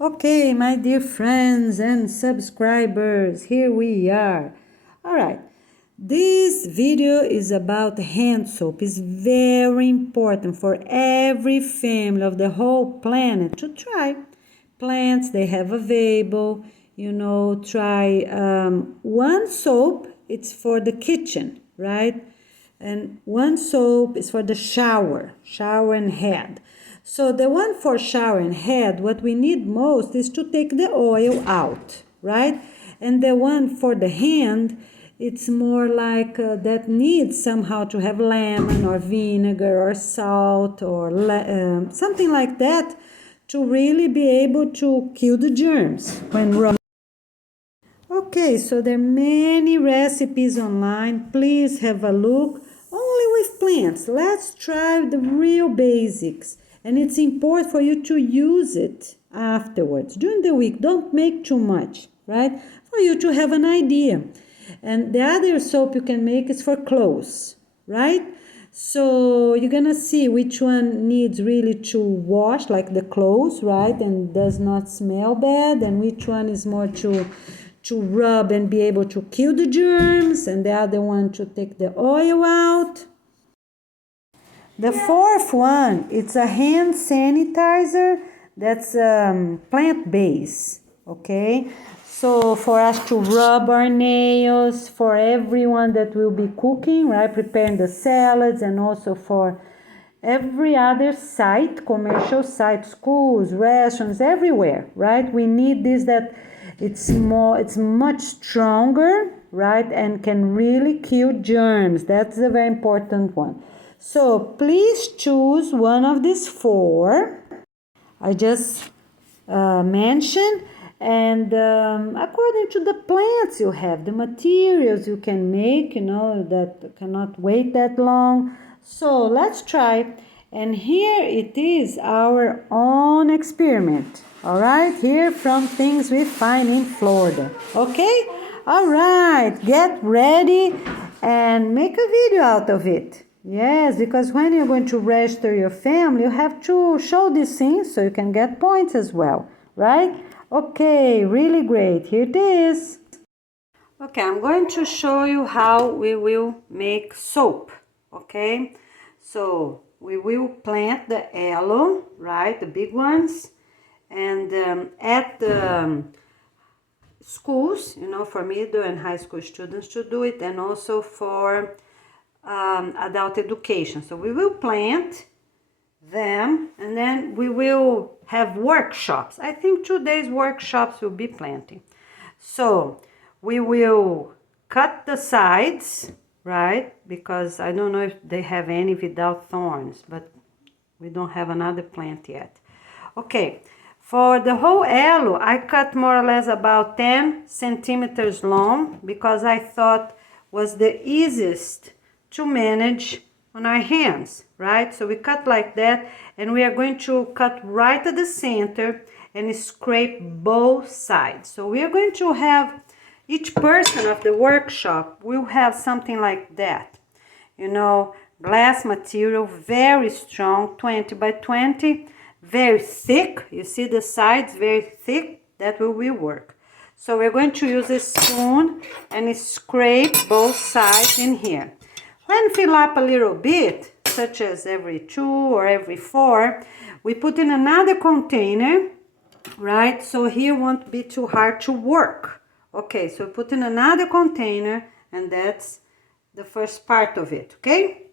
Okay, my dear friends and subscribers, here we are. All right, this video is about hand soap. It's very important for every family of the whole planet to try. Plants they have available, try one soap, it's for the kitchen, right? And one soap is for the shower and head. So the one for shower and head, what we need most is to take the oil out, right? And the one for the hand, it's more like that needs somehow to have lemon or vinegar or salt or something like that to really be able to kill the germs when raw. Okay, so there are many recipes online. Please have a look. Only with plants. Let's try the real basics. And it's important for you to use it afterwards. During the week, don't make too much, right? For you to have an idea. And the other soap you can make is for clothes, right? So you're gonna see which one needs really to wash, like the clothes, right? And does not smell bad, and which one is more to rub and be able to kill the germs, and the other one to take the oil out. The fourth one, it's a hand sanitizer that's plant-based, okay? So for us to rub our nails, for everyone that will be cooking, right, preparing the salads, and also for every other site, commercial site, schools, restaurants, everywhere, right? We need this that it's much stronger, right, and can really kill germs. That's the very important one. So please choose one of these four I just mentioned, and according to the plants you have, the materials you can make, that cannot wait that long. So let's try. And here it is, our own experiment. All right, here from things we find in Florida. Okay? All right, get ready and make a video out of it. Yes, because when you're going to register your family, you have to show these things so you can get points as well, right? Okay, really great. Here it is. Okay, I'm going to show you how we will make soap, okay? So we will plant the aloe, right, the big ones, and at the schools, for middle and high school students to do it, and also for adult education. So we will plant them, and then we will have workshops. I think 2 days workshops will be planting. So we will cut the sides, right? Because I don't know if they have any without thorns, but we don't have another plant yet. Okay, for the whole aloe, I cut more or less about 10 centimeters long because I thought was the easiest to manage on our hands, right? So we cut like that, and we are going to cut right at the center and scrape both sides. So we are going to have, each person of the workshop will have something like that. Glass material, very strong, 20 by 20, very thick. You see the sides, very thick. That will work. So we're going to use a spoon and scrape both sides in here. When fill up a little bit, such as every 2 or every 4, we put in another container, right? So here won't be too hard to work. Okay, so put in another container, and that's the first part of it, okay?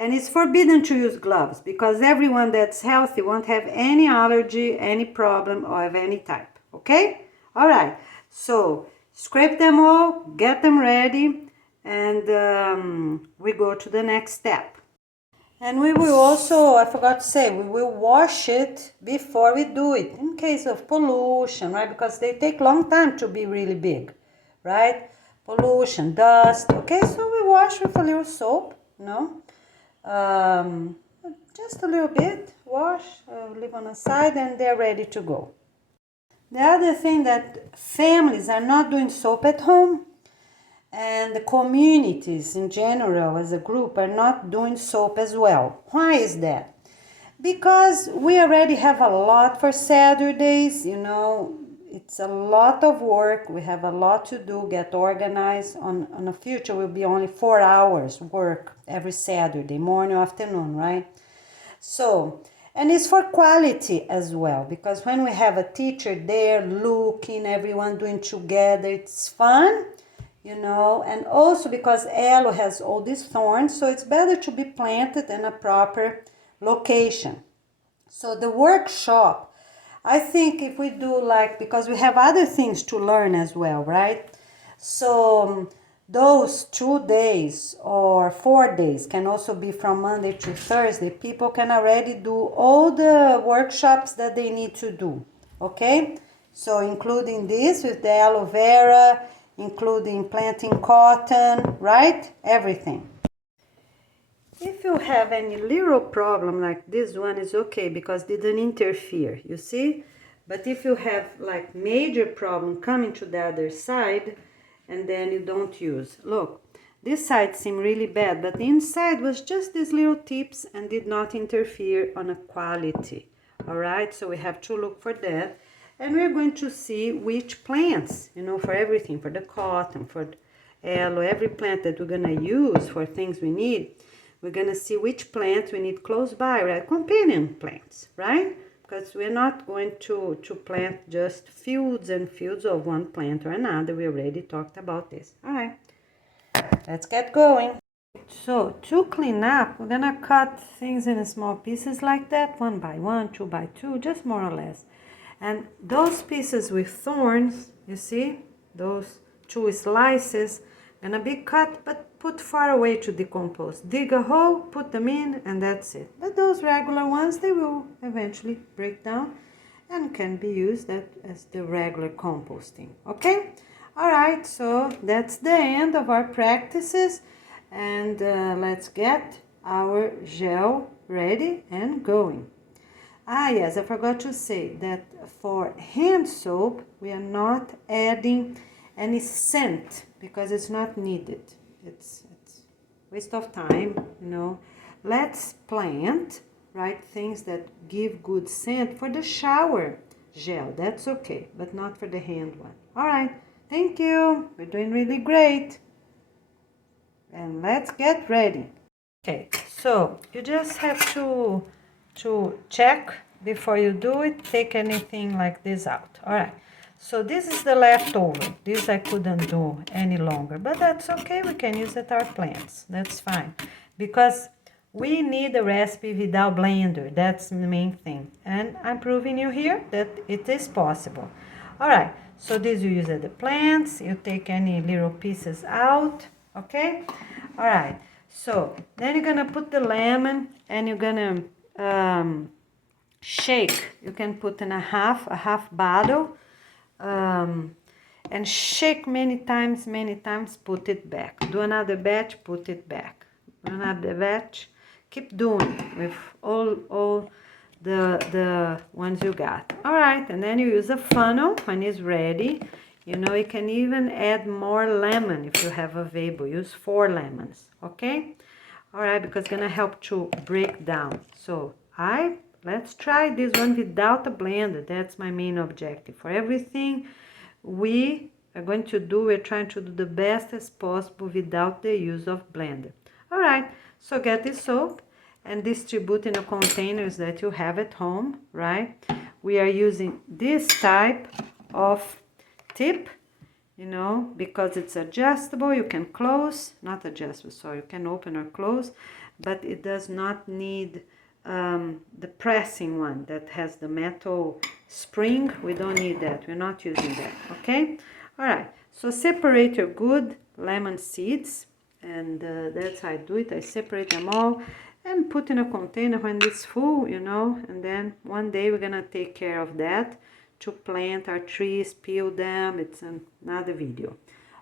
And it's forbidden to use gloves because everyone that's healthy won't have any allergy, any problem, or of any type, okay? All right, so scrape them all, get them ready, and we go to the next step. And we will also, I forgot to say, we will wash it before we do it in case of pollution, right? Because they take long time to be really big, right? Pollution, dust, okay? So we wash with a little soap, just a little bit, wash, leave on the side, and they're ready to go. The other thing that families are not doing soap at home, and the communities in general as a group are not doing soap as well. Why is that? Because we already have a lot for Saturdays, you know, it's a lot of work. We have a lot to do, get organized. On the future will be only 4 hours work every Saturday, morning or afternoon, right? So, and it's for quality as well, because when we have a teacher there looking, everyone doing together, it's fun, you know, and also because aloe has all these thorns, so it's better to be planted in a proper location. So the workshop, I think if we do like, because we have other things to learn as well, right? So those 2 days or 4 days can also be from Monday to Thursday. People can already do all the workshops that they need to do, okay? So including this with the aloe vera, including planting cotton, right? Everything. If you have any little problem like this one is okay because didn't interfere, you see? But if you have like major problem coming to the other side and then you don't use. Look, this side seemed really bad, but the inside was just these little tips and did not interfere on a quality. All right, so we have to look for that. And we're going to see which plants, you know, for everything, for the cotton, for aloe, every plant that we're gonna use for things we need. We're gonna see which plants we need close by, right? Companion plants, right? Because we're not going to plant just fields and fields of one plant or another. We already talked about this. All right, let's get going. So to clean up, we're gonna cut things in small pieces like that, 1 by 1, 2 by 2, just more or less. And those pieces with thorns, you see, those 2 slices, gonna be cut but put far away to decompose. Dig a hole, put them in, and that's it. But those regular ones, they will eventually break down and can be used as the regular composting, okay? All right, so that's the end of our practices, and let's get our gel ready and going. Ah, yes, I forgot to say that for hand soap, we are not adding any scent because it's not needed. It's waste of time, you know. Let's plant, right, things that give good scent for the shower gel. That's okay, but not for the hand one. All right, thank you. We're doing really great. And let's get ready. Okay, so you just have to check before you do it. Take anything like this out. All right, so this is the leftover. This I couldn't do any longer, but that's okay. We can use it our plants. That's fine, because we need a recipe without blender. That's the main thing, and I'm proving you here that it is possible. All right, so this you use at the plants. You take any little pieces out, okay? All right, so then you're gonna put the lemon and you're gonna shake. You can put in a half bottle, and shake many times, put it back. Do another batch, put it back. Another batch, keep doing with all the ones you got. All right, and then you use a funnel when it's ready. You know, you can even add more lemon if you have available. Use 4 lemons, okay? All right, because it's gonna help to break down. So let's try this one without a blender. That's my main objective. For everything we are going to do, we're trying to do the best as possible without the use of blender. All right, so get this soap and distribute in the containers that you have at home, right? We are using this type of tip, you know, because it's adjustable. You can close, not adjustable, sorry, you can open or close, but it does not need the pressing one that has the metal spring. We don't need that. We're not using that, okay? All right, so separate your good lemon seeds, and that's how I do it. I separate them all and put in a container when it's full, you know, and then one day we're gonna take care of that to plant our trees, peel them. It's another video.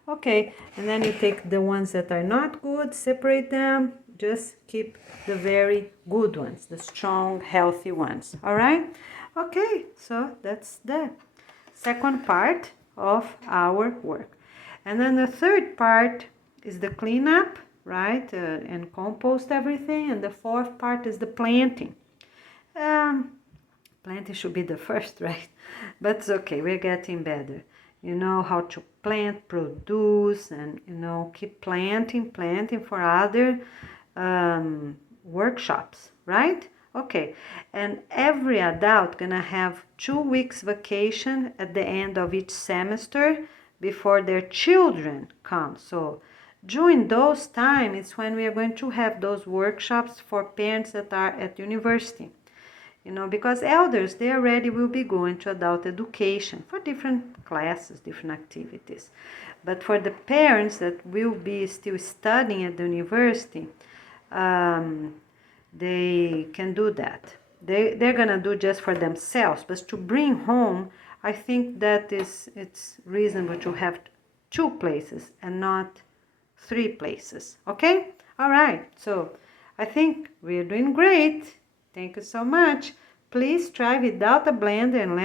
Okay, and then you take the ones that are not good, separate them, just keep the very good ones, the strong, healthy ones. All right? Okay, so that's the second part of our work. And then the third part is the cleanup, right? And compost everything. And the fourth part is the planting. Planting should be the first, right? But it's okay, we're getting better. You know how to plant, produce, and keep planting for other workshops, right? Okay, and every adult gonna have 2 weeks vacation at the end of each semester before their children come. So during those times, it's when we are going to have those workshops for parents that are at university. Because elders, they already will be going to adult education for different classes, different activities. But for the parents that will be still studying at the university, they can do that. They're gonna do just for themselves, but to bring home, I think that it's reasonable to have 2 places and not 3 places. Okay? All right. So I think we're doing great. Thank you so much. Please try without a blender and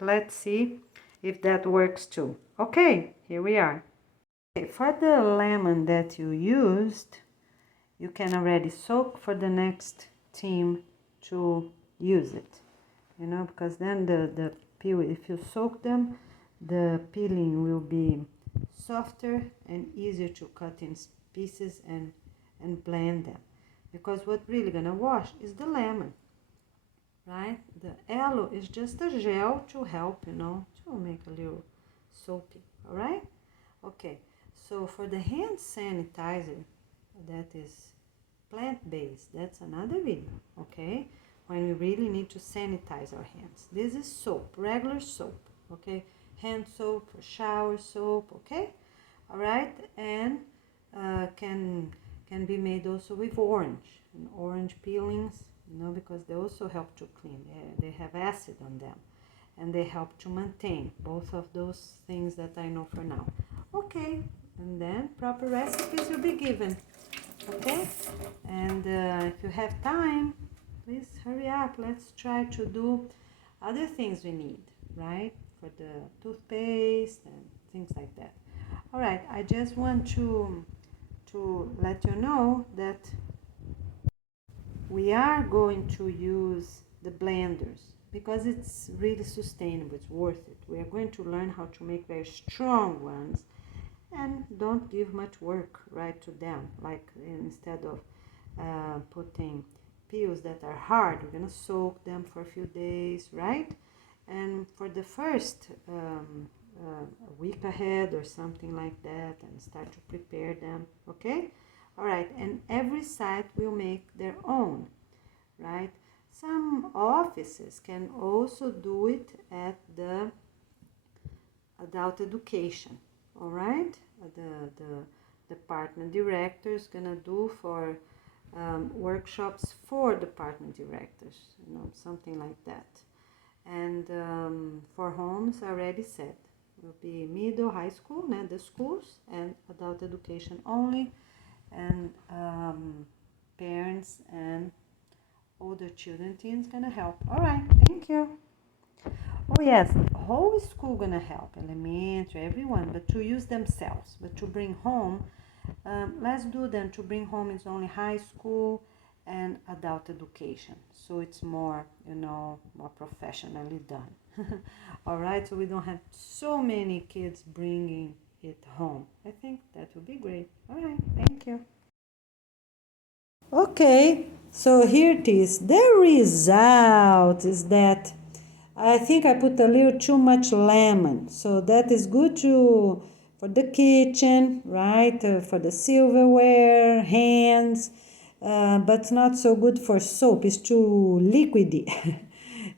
let's see if that works too. Okay, here we are. Okay, for the lemon that you used, you can already soak for the next team to use it. Because then the peel, if you soak them, the peeling will be softer and easier to cut in pieces and blend them. Because what really gonna wash is the lemon, right? The aloe is just a gel to help, to make a little soapy, all right? Okay, so for the hand sanitizer that is plant-based, that's another video, okay? When we really need to sanitize our hands. This is soap, regular soap, okay? Hand soap or shower soap, okay? All right, and can be made also with orange and orange peelings, because they also help to clean. They have acid on them, and they help to maintain both of those things that I know for now. Okay, and then proper recipes will be given. Okay, and if you have time, please hurry up. Let's try to do other things we need, right? For the toothpaste and things like that. All right, I just want to let you know that we are going to use the blenders because it's really sustainable, it's worth it. We are going to learn how to make very strong ones and don't give much work right to them. Like instead of putting peels that are hard, we're gonna soak them for a few days, right? And for the first a week ahead or something like that, and start to prepare them, okay? All right, and every site will make their own, right? Some offices can also do it at the adult education, all right? The department director is gonna do for workshops for department directors, something like that. And for homes, I already said, will be middle, high school, the schools, and adult education only, and parents and older children, teens gonna help. All right, thank you. Oh yes, whole school gonna help, elementary, everyone, but to use themselves. But to bring home, let's do them. To bring home is only high school and adult education, so it's more, more professionally done. All right, so we don't have so many kids bringing it home. I think that would be great. All right, thank you. Okay, so here it is. The result is that I think I put a little too much lemon, so that is good for the kitchen, right? For the silverware, hands, but not so good for soap. It's too liquidy.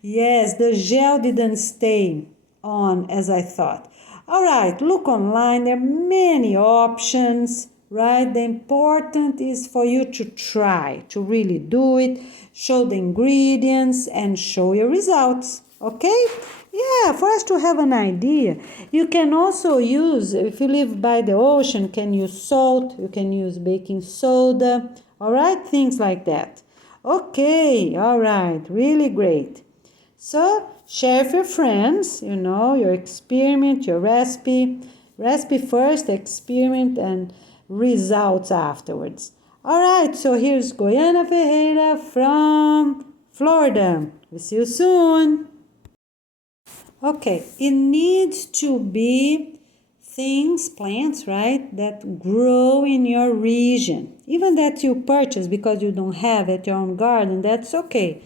Yes, the gel didn't stay on as I thought. All right, look online. There are many options, right? The important is for you to try, to really do it, show the ingredients, and show your results. Okay? Yeah, for us to have an idea. You can also use, if you live by the ocean, can use salt, you can use baking soda, all right? Things like that. Okay, all right, really great. So share with your friends, your experiment, your recipe. Recipe first, experiment, and results afterwards. All right, so here's Goiana Ferreira from Florida. We'll see you soon. Okay, it needs to be things, plants, right, that grow in your region. Even that you purchase because you don't have at your own garden, that's okay.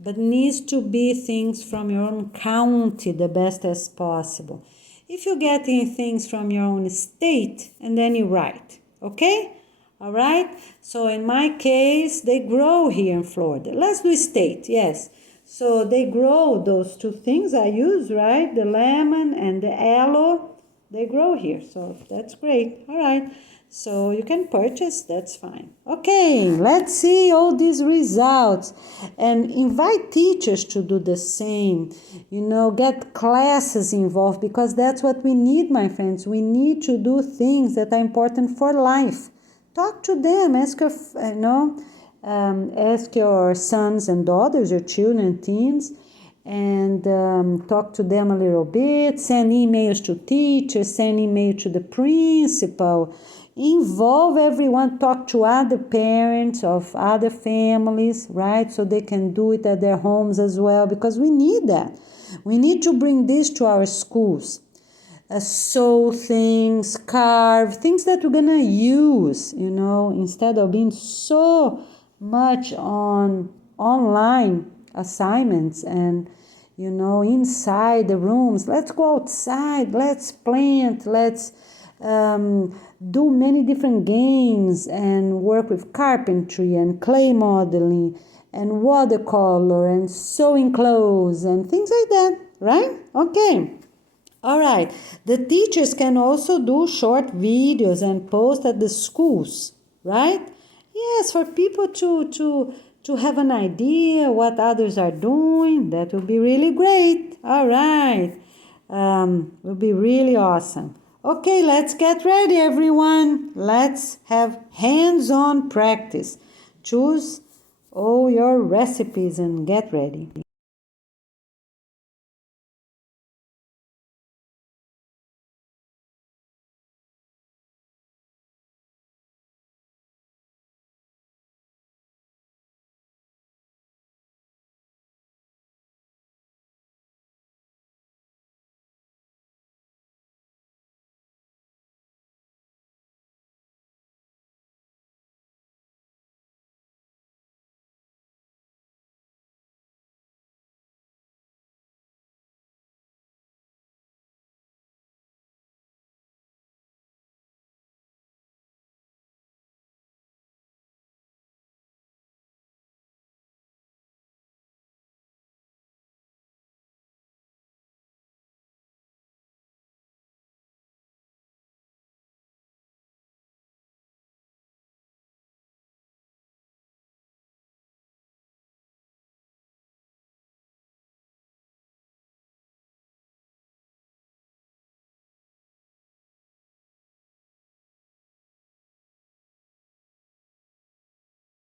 But needs to be things from your own county the best as possible. If you're getting things from your own state, and then you write, okay? All right? So in my case, they grow here in Florida. Let's do state, yes. So they grow those two things I use, right? The lemon and the aloe, they grow here. So that's great. All right. So you can purchase, that's fine. Okay, let's see all these results and invite teachers to do the same. Get classes involved because that's what we need, my friends. We need to do things that are important for life. Talk to them, ask your sons and daughters, your children, teens, and talk to them a little bit, send emails to teachers, send email to the principal, involve everyone, talk to other parents of other families, right? So they can do it at their homes as well, because we need that. We need to bring this to our schools. Sew things, carve, things that we're gonna use, instead of being so much on online assignments and, inside the rooms. Let's go outside, let's plant, let's do many different games and work with carpentry and clay modeling and watercolor and sewing clothes and things like that, right? Okay. All right, the teachers can also do short videos and post at the schools, right? Yes, for people to have an idea what others are doing. That will be really great. All right, will be really awesome. Okay, let's get ready, everyone. Let's have hands-on practice. Choose all your recipes and get ready.